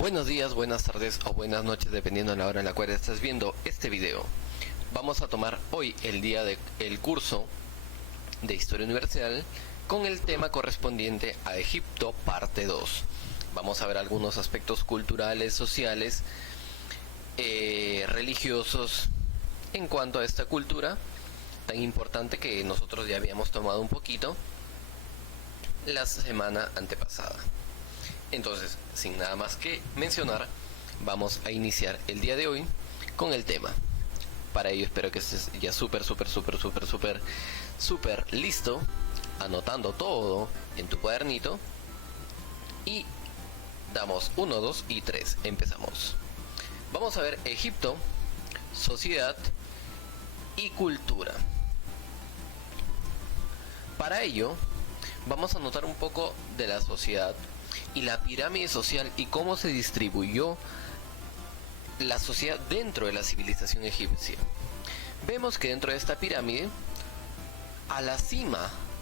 Buenos días, buenas tardes o buenas noches dependiendo de la hora en la cual estás viendo este video. Vamos a tomar hoy el curso de Historia Universal con el tema correspondiente a Egipto, parte 2. Vamos a ver algunos aspectos culturales, sociales, religiosos en cuanto a esta cultura tan importante que nosotros ya habíamos tomado un poquito la semana antepasada. Entonces, sin nada más que mencionar, vamos a iniciar el día de hoy con el tema. Para ello espero que estés ya súper listo, anotando todo en tu cuadernito. Y damos 1, 2 y 3. Empezamos. Vamos a ver Egipto, sociedad y cultura. Para ello, vamos a anotar un poco de la sociedad y la pirámide social y cómo se distribuyó la sociedad dentro de la civilización egipcia. Vemos que dentro de esta pirámide,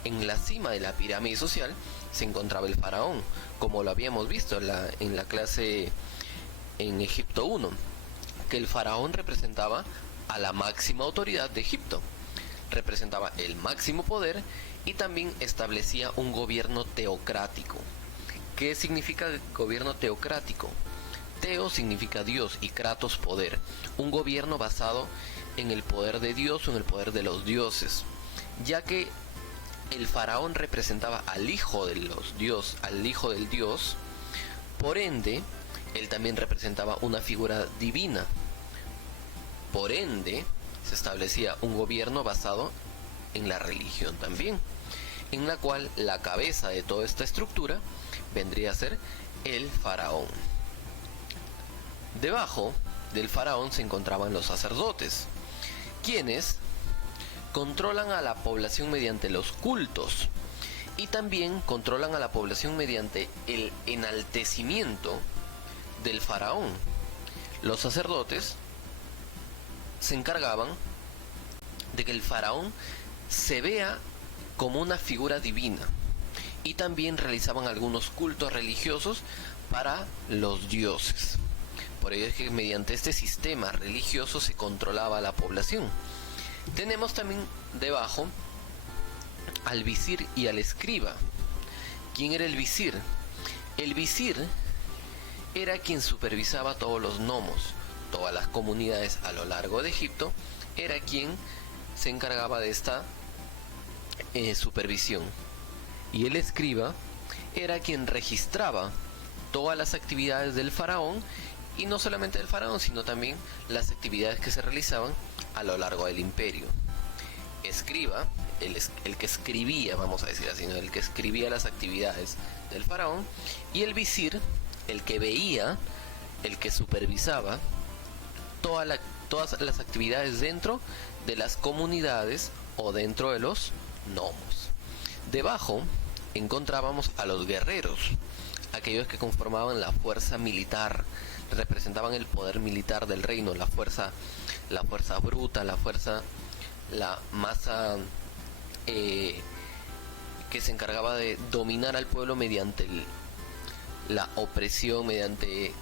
en la cima de la pirámide social, se encontraba el faraón, como lo habíamos visto en la clase en Egipto 1, que el faraón representaba a la máxima autoridad de Egipto, representaba el máximo poder y también establecía un gobierno teocrático. ¿Qué significa gobierno teocrático? Teo significa Dios y kratos poder. Un gobierno basado en el poder de Dios o en el poder de los dioses. Ya que el faraón representaba al hijo del Dios, por ende, él también representaba una figura divina. Por ende, se establecía un gobierno basado en la religión también, en la cual la cabeza de toda esta estructura vendría a ser el faraón. Debajo del faraón se encontraban los sacerdotes, quienes controlan a la población mediante los cultos y también controlan a la población mediante el enaltecimiento del faraón. Los sacerdotes se encargaban de que el faraón se vea como una figura divina y también realizaban algunos cultos religiosos para los dioses. Por ello es que mediante este sistema religioso se controlaba a la población. Tenemos también debajo al visir y al escriba. ¿Quién era el visir? El visir era quien supervisaba todos los nomos, todas las comunidades a lo largo de Egipto, era quien se encargaba de esta supervisión. Y el escriba era quien registraba todas las actividades del faraón, y no solamente del faraón, sino también las actividades que se realizaban a lo largo del imperio. Escriba, el que escribía, vamos a decir así, ¿no? El que escribía las actividades del faraón, y el visir, el que veía, el que supervisaba todas las actividades dentro de las comunidades o dentro de los nomos. Debajo encontrábamos a los guerreros, aquellos que conformaban la fuerza militar, representaban el poder militar del reino, la fuerza bruta, la masa que se encargaba de dominar al pueblo mediante la opresión, mediante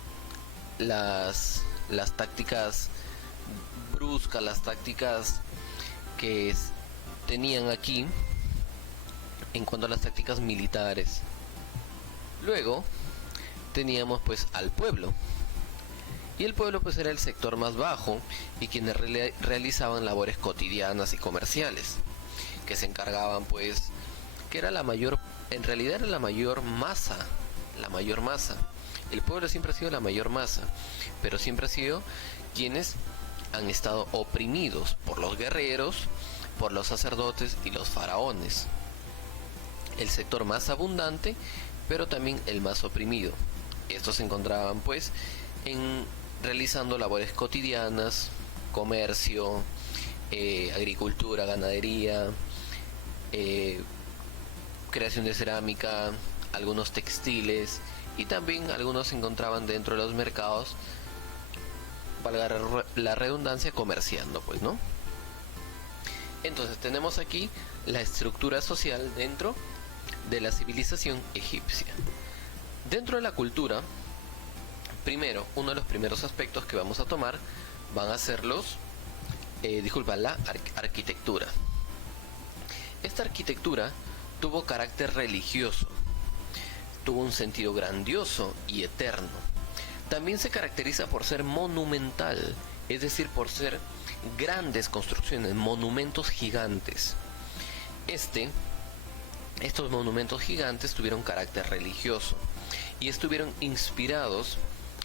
las tácticas bruscas, las tácticas que tenían aquí en cuanto a las tácticas militares. Luego teníamos pues al pueblo, y el pueblo pues era el sector más bajo y quienes realizaban labores cotidianas y comerciales, que se encargaban pues, que era en realidad era la mayor masa. El pueblo siempre ha sido la mayor masa, pero siempre ha sido quienes han estado oprimidos por los guerreros, por los sacerdotes y los faraones. El sector más abundante, pero también el más oprimido. Estos se encontraban pues realizando labores cotidianas, comercio, agricultura, ganadería, creación de cerámica, algunos textiles, y también algunos se encontraban dentro de los mercados, valga la redundancia, comerciando, pues, ¿no? Entonces tenemos aquí la estructura social dentro de la civilización egipcia. Dentro de la cultura Primero, uno de los primeros aspectos que vamos a tomar van a ser la arquitectura. Esta arquitectura tuvo carácter religioso, tuvo un sentido grandioso y eterno. También se caracteriza por ser monumental, es decir, por ser grandes construcciones, monumentos gigantes. Estos monumentos gigantes tuvieron carácter religioso y estuvieron inspirados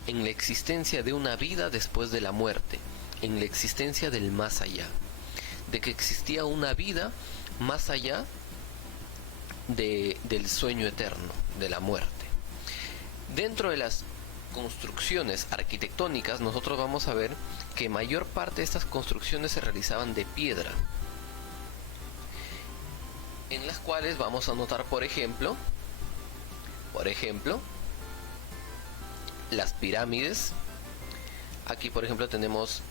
en la existencia de una vida después de la muerte, en la existencia del más allá, de que existía una vida más allá del sueño eterno, de la muerte. Dentro de las construcciones arquitectónicas, nosotros vamos a ver que mayor parte de estas construcciones se realizaban de piedra, en las cuales vamos a notar, por ejemplo, las pirámides. Aquí, por ejemplo, tenemos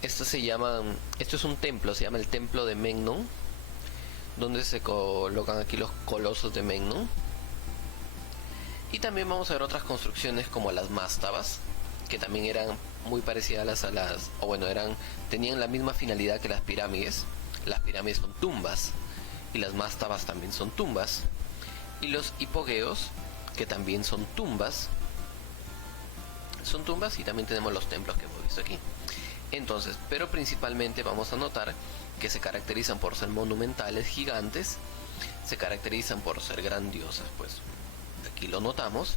esto es un templo, se llama el templo de Memnón, donde se colocan aquí los colosos de Memnón. Y también vamos a ver otras construcciones como las mástabas, que también eran muy parecidas tenían la misma finalidad que las pirámides. Las pirámides son tumbas y las mástabas también son tumbas. Y los hipogeos, que también son tumbas, y también tenemos los templos que hemos visto aquí. Entonces, pero principalmente vamos a notar que se caracterizan por ser monumentales, gigantes, se caracterizan por ser grandiosas, pues aquí lo notamos,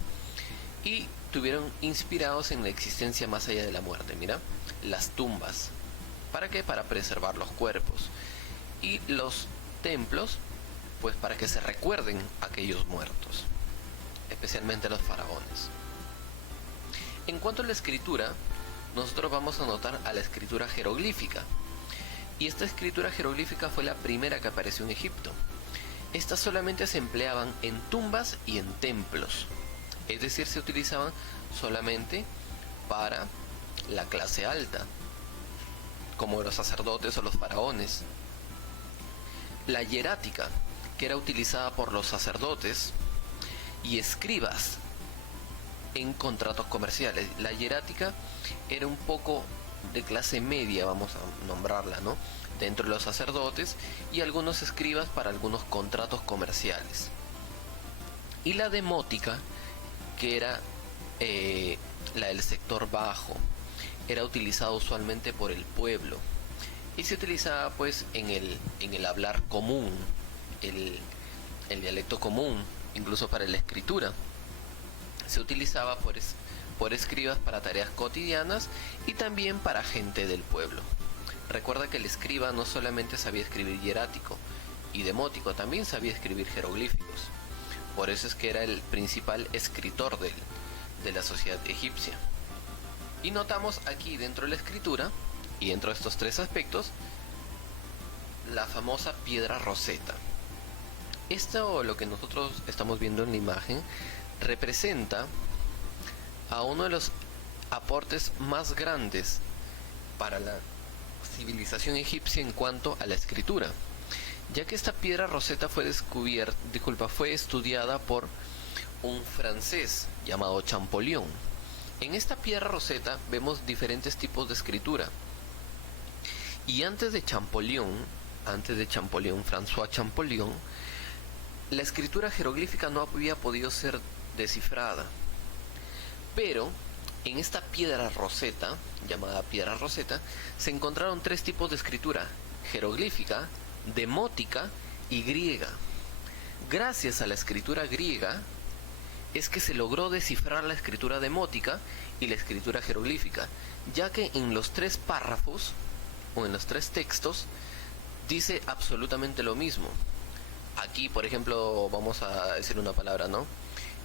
y tuvieron inspirados en la existencia más allá de la muerte. Mira, las tumbas, ¿para qué? Para preservar los cuerpos, y los templos, pues para que se recuerden a aquellos muertos, especialmente los faraones. En cuanto a la escritura, nosotros vamos a notar a la escritura jeroglífica, y esta escritura jeroglífica fue la primera que apareció en Egipto. Estas solamente se empleaban en tumbas y en templos, es decir, se utilizaban solamente para la clase alta, como los sacerdotes o los faraones. La hierática, que era utilizada por los sacerdotes y escribas en contratos comerciales. La hierática era un poco de clase media, vamos a nombrarla, ¿no?, dentro de los sacerdotes, y algunos escribas para algunos contratos comerciales. Y la demótica, que era la del sector bajo, era utilizada usualmente por el pueblo y se utilizaba pues en el hablar común, el dialecto común, incluso para la escritura. Se utilizaba por escribas para tareas cotidianas y también para gente del pueblo. Recuerda que el escriba no solamente sabía escribir hierático y demótico, también sabía escribir jeroglíficos. Por eso es que era el principal escritor de la sociedad egipcia. Y notamos aquí dentro de la escritura, y dentro de estos tres aspectos, la famosa piedra Rosetta. Esto, lo que nosotros estamos viendo en la imagen, representa a uno de los aportes más grandes para la civilización egipcia en cuanto a la escritura, ya que esta piedra Rosetta fue estudiada por un francés llamado Champollion. En esta piedra Rosetta vemos diferentes tipos de escritura, y antes de Champollion, François Champollion, la escritura jeroglífica no había podido ser descifrada. Pero en esta piedra Rosetta, llamada piedra Rosetta, se encontraron tres tipos de escritura: jeroglífica, demótica y griega. Gracias a la escritura griega es que se logró descifrar la escritura demótica y la escritura jeroglífica, ya que en los tres párrafos o en los tres textos dice absolutamente lo mismo. Aquí, por ejemplo, vamos a decir una palabra, ¿no?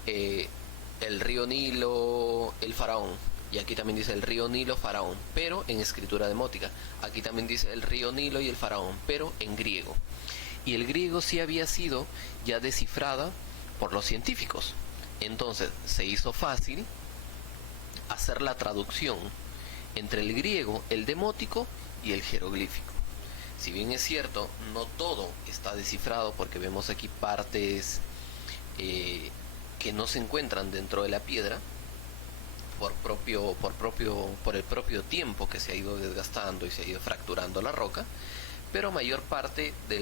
El río Nilo, el faraón. Y aquí también dice el río Nilo, faraón, pero en escritura demótica. Aquí también dice el río Nilo y el faraón, pero en griego. Y el griego sí había sido ya descifrada por los científicos. Entonces se hizo fácil hacer la traducción entre el griego, el demótico y el jeroglífico. Si bien es cierto, no todo está descifrado, porque vemos aquí partes que no se encuentran dentro de la piedra, por el propio tiempo que se ha ido desgastando y se ha ido fracturando la roca, pero la mayor parte de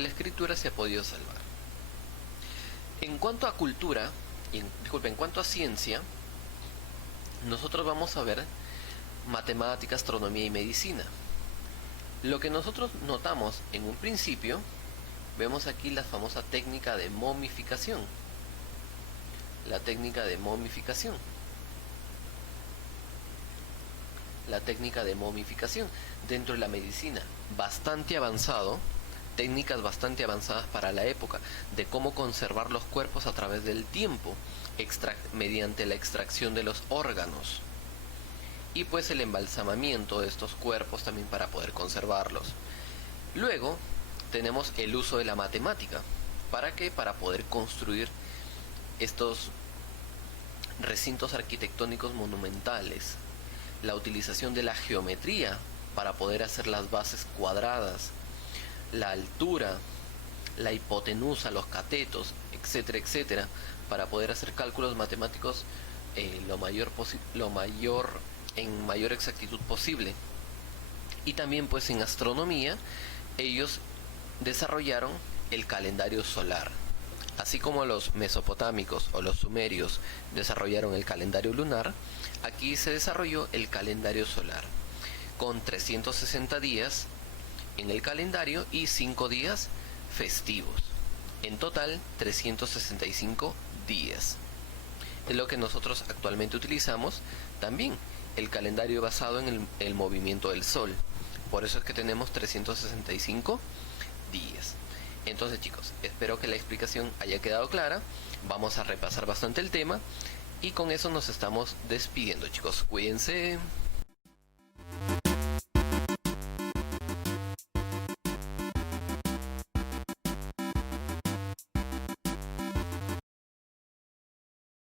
la escritura se ha podido salvar. En cuanto a cultura, en cuanto a ciencia, nosotros vamos a ver matemática, astronomía y medicina. Lo que nosotros notamos en un principio, vemos aquí la famosa técnica de momificación. La técnica de momificación. La técnica de momificación dentro de la medicina, bastante avanzado, técnicas bastante avanzadas para la época, de cómo conservar los cuerpos a través del tiempo, mediante la extracción de los órganos. Y pues el embalsamamiento de estos cuerpos también para poder conservarlos. Luego tenemos el uso de la matemática. ¿Para qué? Para poder construir estos recintos arquitectónicos monumentales. La utilización de la geometría para poder hacer las bases cuadradas, la altura, la hipotenusa, los catetos, etcétera, etcétera, para poder hacer cálculos matemáticos en mayor exactitud posible. Y también pues en astronomía ellos desarrollaron el calendario solar, así como los mesopotámicos o los sumerios desarrollaron el calendario lunar. Aquí se desarrolló el calendario solar con 360 días en el calendario y 5 días festivos. En total 365 días. Es lo que nosotros actualmente utilizamos también, el calendario basado en el movimiento del sol. Por eso es que tenemos 365 días. Entonces, chicos, espero que la explicación haya quedado clara. Vamos a repasar bastante el tema y con eso nos estamos despidiendo, chicos. Cuídense.